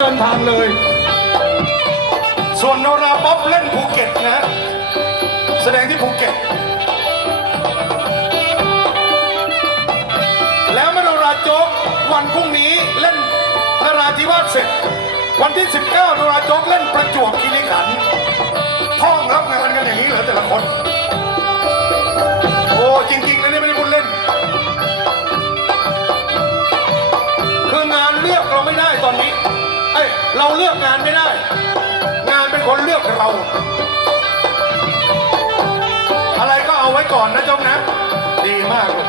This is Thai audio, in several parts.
เดินทางเลย ส่วนโนราป๊อปเล่นภูเก็ตนะ แสดงที่ภูเก็ต แล้วมโนราโจ๊กวันพรุ่งนี้เล่นนราธิวาสเสร็จ วันที่ 19โนราโจ๊กเล่นประจวบคีรีขันธ์ท่องรับงานกันอย่างนี้เหรอแต่ละคน โอ้จริงๆนะนี่ไม่ได้พูดเล่น เราเลือกงานไม่ได้ งานเป็นคนเลือกเรา อะไรก็เอาไว้ก่อนนะเจ้านะ ดีมากลูก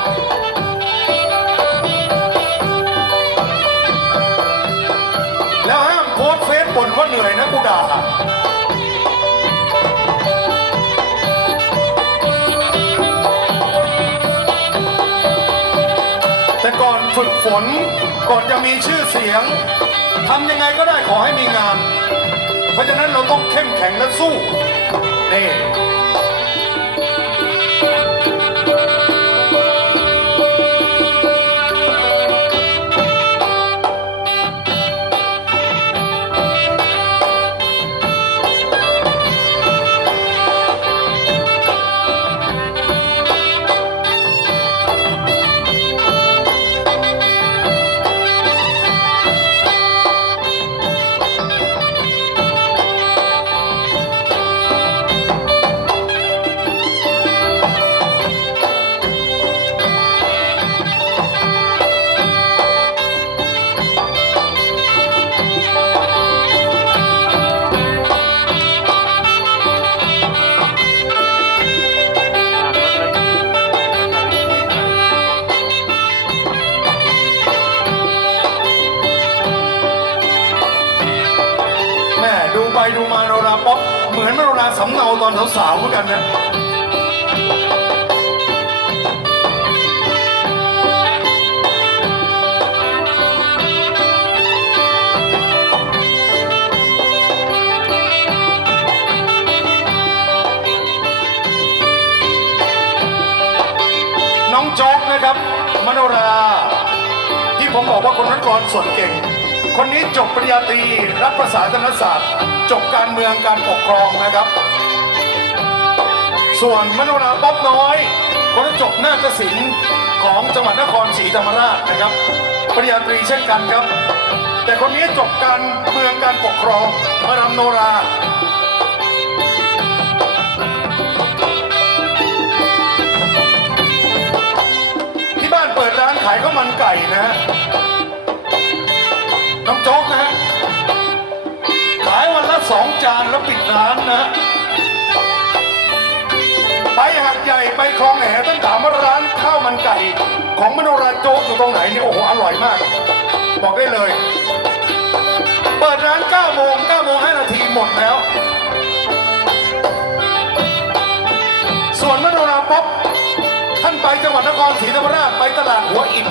แล้วห้ามโพสเฟซบ่นว่าเหนื่อยนะกูด่า ฝึกฝนก่อนจะมีชื่อเสียงทำยังไงก็ได้ขอให้มีงาน เพราะฉะนั้นเราต้องเข้มแข็งและสู้นี่ ป๊อปเหมือนโนราสำเนาตอนสาวๆเหมือนกันนะน้องโจ๊กนะครับ มโนรา ที่ผมบอกว่าคนนั้นกรส่วนเก่ง คนนี้จบปริญญาตรีรัฐประศาสนศาสตร์ จบการเมืองการปกครองนะครับ ส่วนมโนราป๊อบน้อยคนนั้นจบนาฏศิลป์ของจังหวัดนครศรีธรรมราชนะครับ ปริญญาตรีเช่นกันครับ แต่คนนี้จบการเมืองการปกครองมารำโนราที่บ้านเปิดร้านขายข้าวมันไก่นะฮะ น้องโจ๊กนะฮะ ขายวันละสองจานแล้วปิดร้านนะฮะไปหัดใหญ่ไปคลองแหต้องถามว่าร้านข้าวมันไก่ ของมโนราโจ๊กอยู่ตรงไหนเนี่ยโอ้โหอร่อยมาก บอกได้เลย เปิดร้าน9โมง9โมง5นาทีหมดแล้ว ส่วนมโนราป๊อปท่านไปจังหวัดนครศรีธรรมราชไปตลาดหัวอิฐ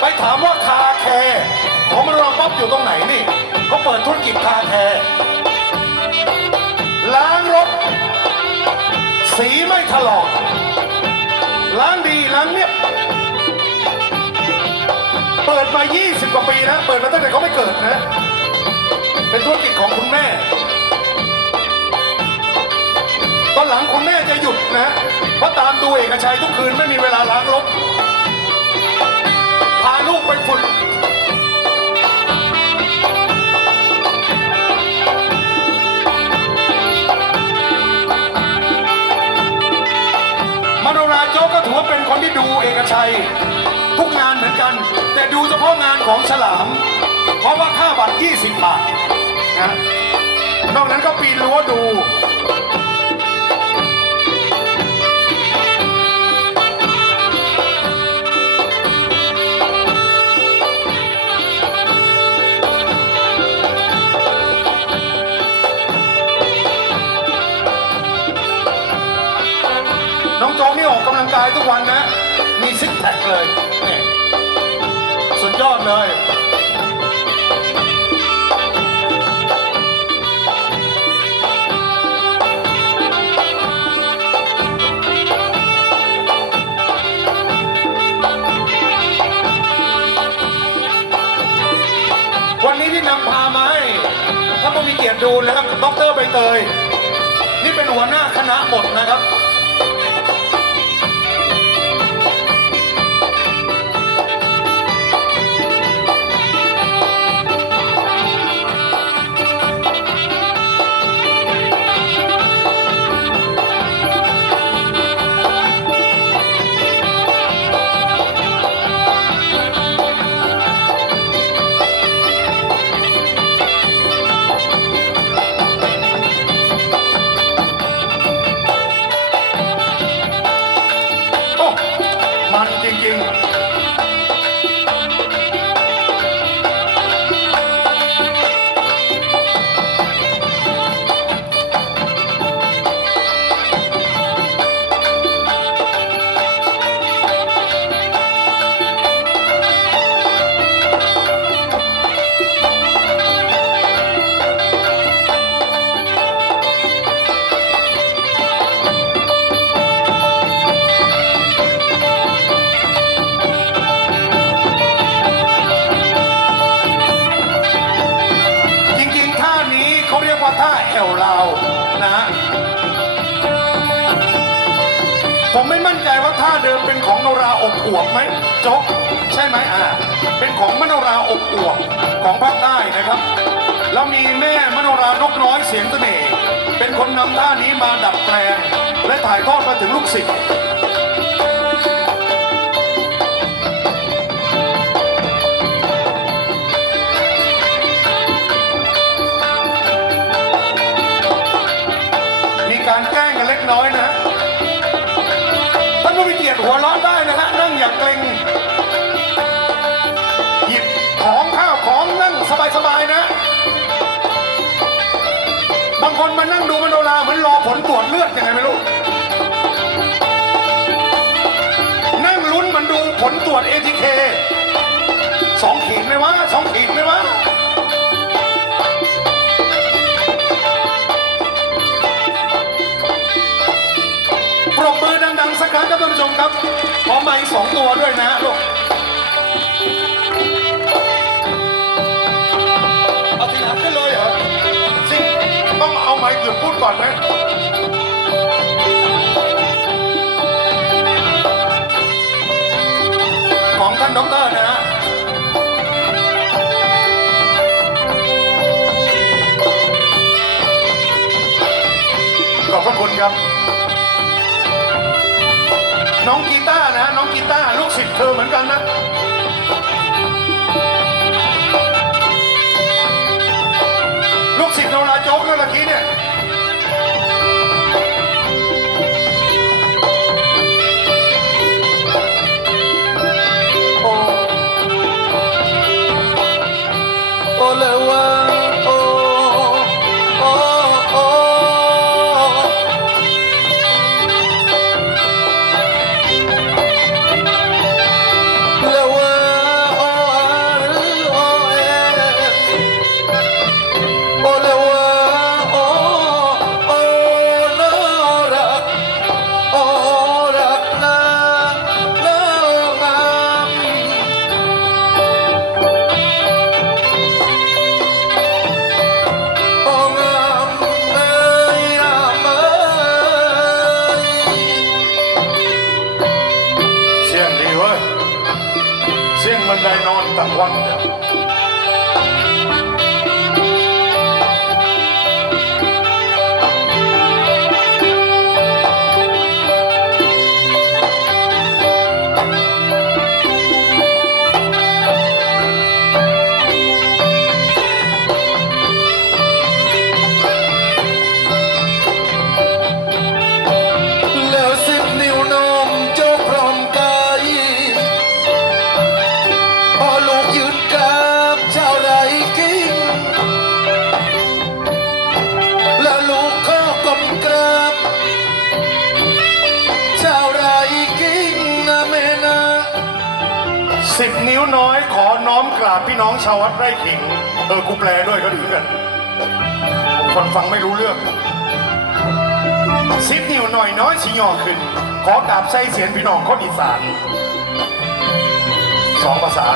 ไปถามว่าคาแคร์ ของมราป๊อปอยู่ตรงไหนนี่เขาเปิดธุรกิจคาแคร์ล้างรถ สีไม่ถลอกล้างดีล้างเนียบเปิดมา 20 กว่าปีนะ เปิดมาตั้งแต่เขาไม่เกิดนะ เป็นธุรกิจของคุณแม่ ตอนหลังคุณแม่จะหยุดนะเพราะตามดูเอกชัยทุกคืนไม่มีเวลาล้างรถพาลูกไปฝึก คนที่ดูเอกชัย ทุกงานเหมือนกัน แต่ดูเฉพาะงานของฉลาม เพราะว่าค่าบัตร 20 บาทนะนอกนั้นก็ปีนรั้วดู ดรใบเตย นี่เป็นหัวหน้าคณะหมดนะครับ ว่าท่าแถวลานะฮะผมไม่มั่นใจว่าท่าเดิมเป็นของนราอบอวบไหมจ๊กใช่ไหมอ่าเป็นของมโนราอบอวบของภาคใต้นะครับแล้วมีแม่มโนรานกน้อยเสียงเสน่ห์เป็นคนนำท่านี้มาดัดแปลง และถ่ายทอดมาถึงลูกศิษย์ คนมานั่งดูมโนราเหมือนรอผลตรวจเลือดยังไงไม่รู้ นั่งลุ้นมันดูผลตรวจเอทีเคสองขีดไหมวะสองขีดไหมวะปรบมือดังๆสักครั้งครับท่านผู้ชมครับขอไม้สองตัวด้วยนะลูก ต้องเอาไม้หยุดพูดก่อนไหมของท่านด็อกเตอร์นะฮะขอบพระคุณครับ น้องกีตาร์นะฮะน้องกีตาร์ลูกศิษย์เธอเหมือนกันนะ ลูกศิ วน้อยขอน้อมกราบพี่น้องชาววัดไร่ขิง เออ กูแปลด้วยก็ดีเหมือกันคนฟังไม่รู้เรื่องสิบนิ้วหน่อยน้อยชิยอขึ้น ขอกราบใส่เสียงพี่น้องคนอีสานสองภาษา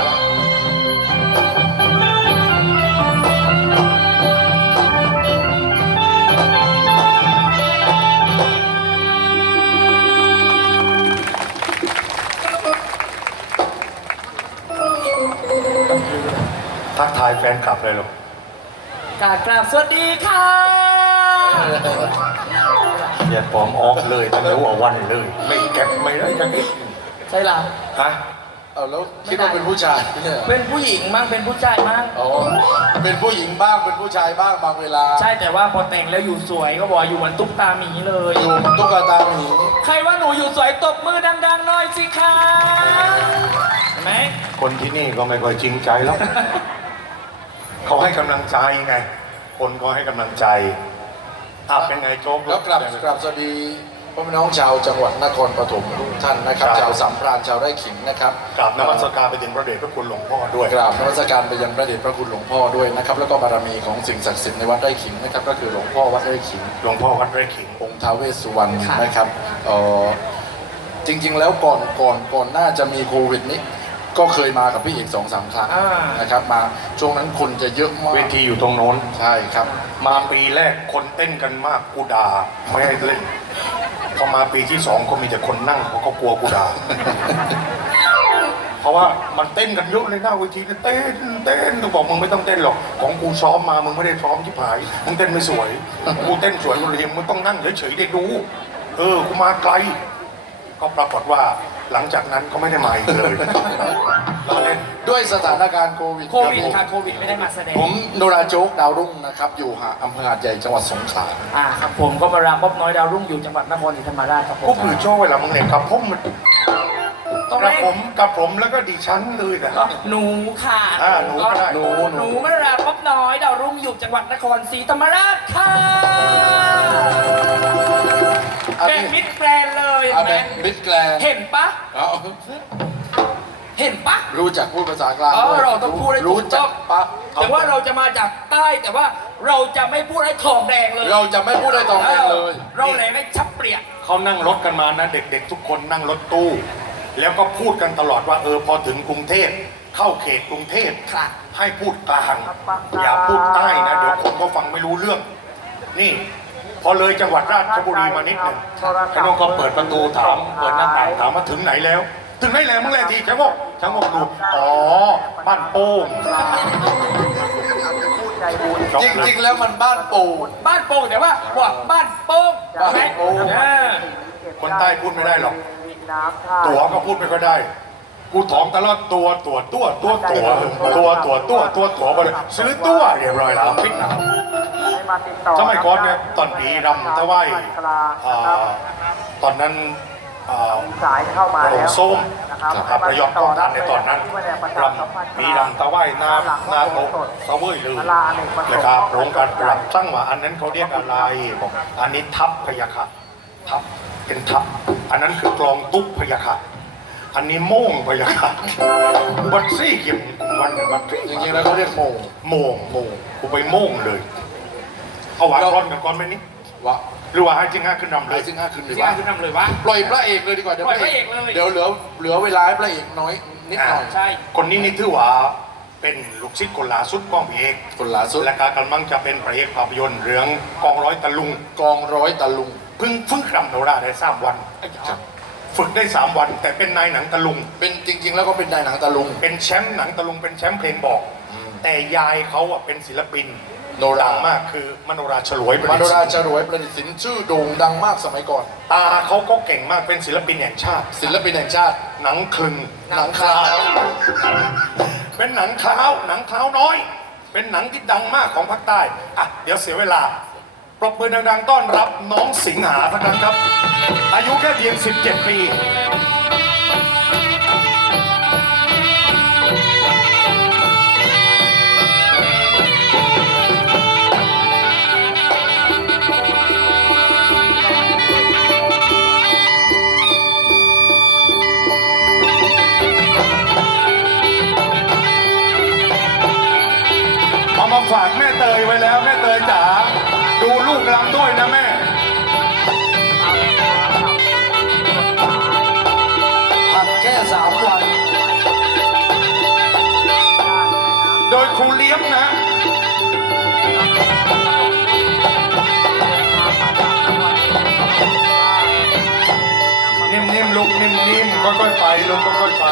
นคลับเลยลูกกรารกราบสวัสดีค่ะอย่าปลอมออกเลยตั้งแต่ว่าวันเลย ไม่แก็บไม่ได้จังนี้ใช่หรอฮะเอาแล้วคิดว่าเป็นผู้ชายเนี่ยเป็นผู้หญิงมั่งเป็นผู้ชายมั่งอ๋อเป็นผู้หญิงบ้างเป็นผู้ชายบ้างบางเวลา ใช่แต่ว่าพอแต่งแล้วอยู่สวยก็บอกว่าอยู่เหมือนตุ๊กตาหมีเลยอยู่ตุ๊กตาหมีใครว่าหนูอยู่สวยตบมือดังๆหน่อยสิคะเห็นไหมคนที่นี่ก็ไม่ค่อยจริงใจหรอก เขาให้กำลังใจไง คนก็ให้กำลังใจอะเป็นไงโจ๊ก แล้วกลับกลับสวัสดีพ่อแม่น้องชาวจังหวัดนครปฐมทุกท่านนะครับครับ ชาวสามพรานชาวไร่ขิงนะครับกราบนมัสการไปถึงพระเดชพระคุณหลวงพ่อด้วย กราบนมัสการไปยังพระเดชพระคุณหลวงพ่อด้วยนะครับแล้วก็บารมีของสิ่งศักดิ์สิทธิ์ในวัดไร่ขิงนะครับก็คือหลวงพ่อวัดไร่ขิง หลวงพ่อวัดไร่ขิง องค์ท้าวเวสสุวรรณนะครับเอ่อจริงๆ แล้วก่อนก่อนก่อนหน้าจะมีโควิดนี้ ก็เคยมากับพี่เอกสองสามครั้งนะครับ มาช่วงนั้นคนจะเยอะมากเวทีอยู่ตรงโน้น ใช่ครับ มาปีแรกคนเต้นกันมากกูด่าไม่ให้เล่นพอมาปีที่สองก็มีแต่คนนั่งเพราะเขากลัวกูด่าเพราะว่ามันเต้นกันเยอะเลยหน้าเวทีเนี่ยเต้นเต้นต้องบอกมึงไม่ต้องเต้นหรอกของกูซ้อมมามึงไม่ได้ซ้อมที่ผายมึงเต้นไม่สวยกูเต้นสวยมึงเรียนมึงต้องนั่งเฉยๆได้ดู เออกูมาไกล ก็ปรากฏว่า หลังจากนั้นก็ไม่ได้มาอีกเลยเราเล่นด้วยสถานการณ์โควิดโควิดรับค่ะโควิดไม่ได้มาแสดงผมโนราโจ๊กดาวรุ่งนะครับ อยู่หาดอำเภอหาดใหญ่จังหวัดสงขลาอ่าครับผมก็มารามบ๊อบน้อยดาวรุ่งอยู่จังหวัดนครศรีธรรมราชครับผกูมผือโจ้เวลามึงเนี่ยกับผมมันต้องกับให้ผมกับผมแล้วก็ดิฉันเลยนะก็หนูค่ะอ่าหนูก็ได้หนูหนูมารามบ๊อบน้อยดาวรุ่งอยู่จังหวัดนครศรีธรรมราชค่ะอัน แบ่งนี้มิดแกรนด์เลยอาเห็นไหมเป็นบิ๊กแกลนเห็นปะ เอาเห็นปะ รู้จักพูดภาษากลางเออด้วยเราต้องพูดให้ถูรู้กจัต้กองปะแต่ว่าเราจะมาจากใต้แต่ว่าเราจะไม่พูดให้ทองแดงเลยเราจะไม่พูดได้ตรงกันเลย เราแหลงให้ชับเปรียก เขานั่งรถกันมานะเด็กๆ ทุกคนนั่งรถตู้ แล้วก็พูดกันตลอดว่าเออพอถึงกรุงเทพเข้าเขตกรุงเทพค่ะให้พูดกลาง อย่าพูดใต้นะ เดี๋ยวคนก็ฟังไม่รู้เรื่อง นี่ พอเลยจังหวัดราชบุรีมานิดหนึ่งไอ้น้องก็เปิดประตูถามเปิดหน้าต่างถามว่าถึงไหนแล้ว ถึงไหนแล้วมึงแรกทีฉันบอกฉันบอกดูอ๋อบ้านโป่งจริงๆแล้วมันบ้านปูนบ้านโป่งแต่ว่าบอกบ้านโป่งบ้านไหมโป่งเออคนใต้พูดไม่ได้หรอก ตัวก็พูดไม่ค่อยได้ กูถองตลอดตัวตัวตัวตัวตัวตัวตัวตัวตัวตัวไปเลยซื้อตัวเรียบร้อยแล้วพริกหนาว สมัยก่อนเนี่ยตอนปีรำตะไว้อ่าตอนนั้นอ่าสายเข้ามาโรแล้งวส้มนะครับครับระยองกองทัพในตอนนั้นรำปีรำตะไว้นานาโอกตะเว้ยเลยนะครับโรงการรำตั้งว่าอันนั้นเขาเรียกอะไรบอกอันนี้ทัพพยาค่ะทัพเป็นทัพอันนั้นคือกลองตุ๊กพยาค่ะอันนี้โม่งพยาค่ะบัดซี่เกี่ยมวันบัดซี่จริงๆแล้วเขาเรียกโมงโม่งโม่งกูไปโม่งเลย เอาหวานร้อนกับก้อนไหมนี่วะหรือว่าให้จริงห้าขึ้นนำเลเลยยซึ่งห้าคืนดีที่กว่าอ่านคือนำเลยวะ ปล่อยพระเอกเลยดีกว่าเดี๋ยวปล่อยพระเอกเลย เดี๋ยวเหลือเหลือเวลาให้พระเอกน้อยนิดหน่อยใช่ คนนี้นี่ถือว่าเป็นลูกศิษย์คนลาสุดกองพีเอกคนล่าสุดและก็กำลังจะเป็นพระเอกภาพยนตร์เรื่องกองร้อยตะลุงกองร้อยตะลุง เพิ่งเพิ่งรำโนราได้สามวัน ครับ ฝึกได้สามวัน แต่เป็นนายหนังตะลุง เป็นจริง ๆ แล้วก็เป็นนายหนังตะลุง เป็นแชมป์หนังตะลุงเป็นแชมป์เพลงบอกอืมแต่ยายเขาอะเป็นศิลปิน โนราดังมากคือมโนราฉลวยประมดิษฐ์โนราจรวยประดิษฐ์สินชื่อโด่งดังมากสมัยก่อน ตาเขาก็เก่งมากเป็นศิลปินแห่งชาติ ศิลปินแห่งชาติ หนังคลึงหนังคราว เป็นหนังคล้าว หนังคล้าวน้อย เป็นหนังที่ดังมากของภาคใต้อะเดี๋ยวเสียเวลาปรบมือดังๆต้อนรับน้องสิงหาทั้งนั้นครับ อายุแค่เพียง 17 ปี ฝากแม่เตยไว้แล้วแม่เตยจ๋าดูลูกลำด้วยนะแม่ผัดแค่สามวัน โดยครูเลี้ยงนะนิ่มๆลูกนิ่มๆค่อยๆไปลูกค่อยๆไป